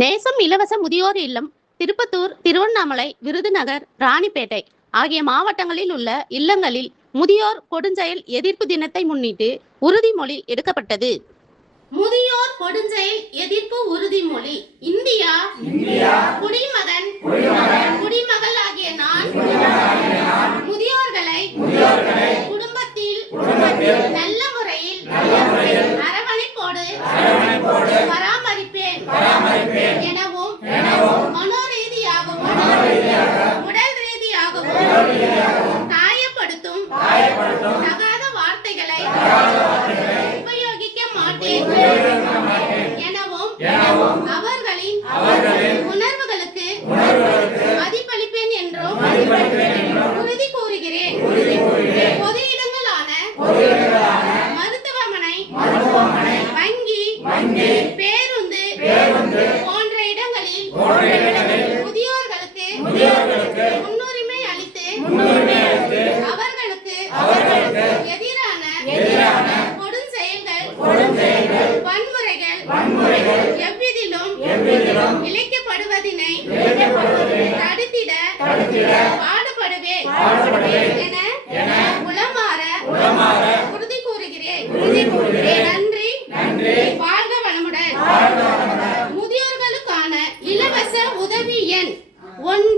நேசம் இலவச முதியோர் இல்லம் திருப்பத்தூர், திருவண்ணாமலை, விருதுநகர், ராணிப்பேட்டை ஆகிய மாவட்டங்களில் உள்ள இல்லங்களில் முதியோர் கொடுஞ்செயல் எதிர்ப்பு தினத்தை முன்னிட்டு உறுதிமொழி எடுக்கப்பட்டது. முதியோர் கொடுஞ்செயல் எதிர்ப்பு உறுதிமொழி. இந்தியா குடிமகன் குடிமகள் ஆகிய நான் முதியோர்களை குடும்பத்தில் நல்ல முறையில் அரவணைப்போடு பராமரிப்பேன் எனவும் மனோரீதியாகவும் உடல் ரீதியாகவும் காயப்படுத்தும் தகாத வார்த்தைகளை உபயோகிக்க மாட்டேன் எனவும் அவர்களின் உணர்வுகளுக்கு மதிப்பளிப்பேன் என்றும் உறுதி கூறுகிறேன். பொது இடங்களான மருத்துவமனை, வங்கி, பேருந்து போன்ற இடங்களில் முதியோர்களுக்கு முன்னுரிமை அளித்து அவர்களுக்கு எதிரான கொடுஞ்செயல்கள், வன்முறைகள் எவ்விதிலும் இழைக்கப்படுவதினை தடுத்திட பாடுபடுவேன் என உளமாற உறுதி கூறுகிறேன். நன்றி. வாழ்க வளமுடன். முதியோர்களுக்கான இலவச உதவி எண் 1